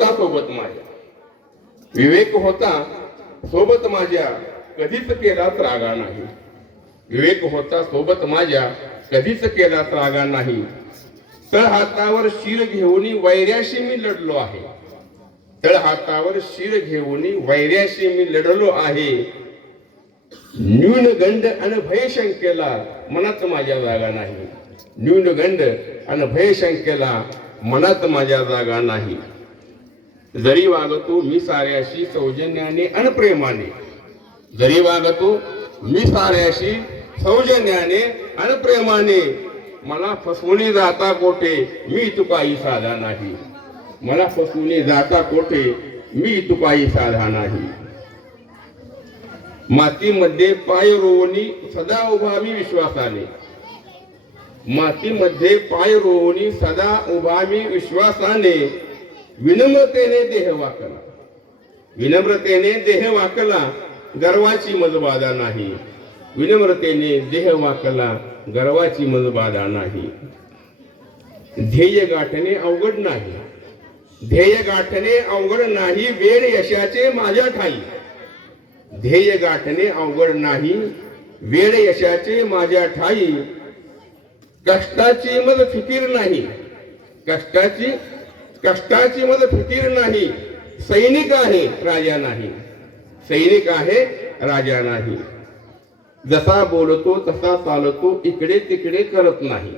होता सोबत माझ्या. विवेक होता सोबत माझ्या कधीच केला रागा नाही. विवेक होता सोबत माझ्या कधीच केला रागा नाही. तळ हातावर शिर घेऊन वैऱ्याशी मी लढलो आहे. तळ हातावर शिर घेऊन वैऱ्याशी मी लढलो आहे. न्यूनगंड आणि भयशंकेला मनात माझ्या जागा नाही. न्यूनगंड आणि भयशंकेला मनात माझ्या जागा नाही. जरी वागतो मी साऱ्याशी सौजन्याने आणि प्रेमाने. जरी वागतो मी साऱ्याशी सौजन्याने आणि प्रेमाने. मला फसवणी जाता कोठे? मी तुकाई साधा नाही. मला फसवणे जाता कोठे? मी तुकाई साधा नाही. मातीमध्ये पाय रोवणी सदा उभा मी विश्वासाने. मातीमध्ये पाय रोवणी सदा उभा मी विश्वासाने. विनम्रतेने देह वाकला. विनम्रतेने देह वाकला गर्वाची मजबाधा नाही. विनम्रतेने देह वाकला गर्वाची मजबाधा नाही. ध्येय गाठणे अवघड नाही. ध्येय गाठणे अवघड नाही वेळ यशाचे माझ्या ठाई. ध्येय गाठणे अवघड नाही वेळ यशाचे माझ्या ठाई. कष्टाची मज फिकीर नाही. कष्टाची कष्टाची मध्ये फिकीर नाही सैनिक आहे राजा नाही. सैनिक आहे राजा नाही. जसा बोलतो तसा चालतो इकडे तिकडे करत नाही.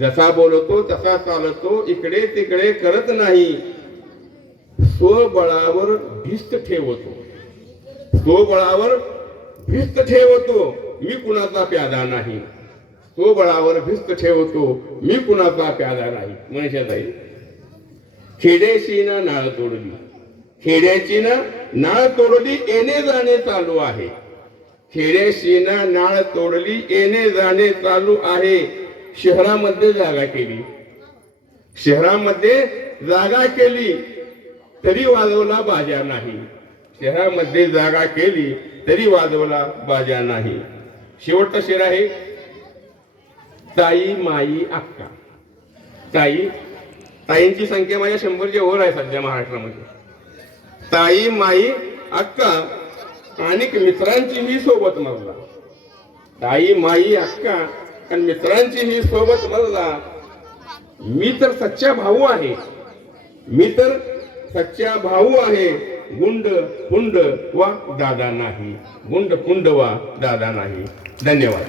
जसा बोलतो तसा चालतो इकडे तिकडे करत नाही. स्वबळावर भिस्त ठेवतो. स्वबळावर भिस्त ठेवतो मी कुणाचा प्यादा नाही. स्वबळावर भिस्त ठेवतो मी कुणाचा प्यादा नाही. मनीषा जाईल खेड्याशीनं नाळ तोडली. खेड्याची नाळ तोडली येणे जाणे चालू आहे. खेड्याशीनं नाळ तोडली येणे जाणे चालू आहे. शहरामध्ये जागा केली. शहरामध्ये जागा केली तरी वाजवला बाजा नाही. शहरामध्ये जागा केली तरी वाजवला बाजा नाही. शेवटचा शेर आहे ताई माई अक्का. ताई ताईंची संख्या माझ्या शंभरच्या वर आहे सध्या महाराष्ट्रामध्ये. ताई माई अक्का आणि मित्रांची ही सोबत मजला ताई माई अक्का आणि मित्रांची ही सोबत मजला मी तर सच्चा भाऊ आहे. मी तर सच्चा भाऊ आहे. गुंड कुंड वा दादा नाही. गुंड कुंड वा दादा नाही. धन्यवाद.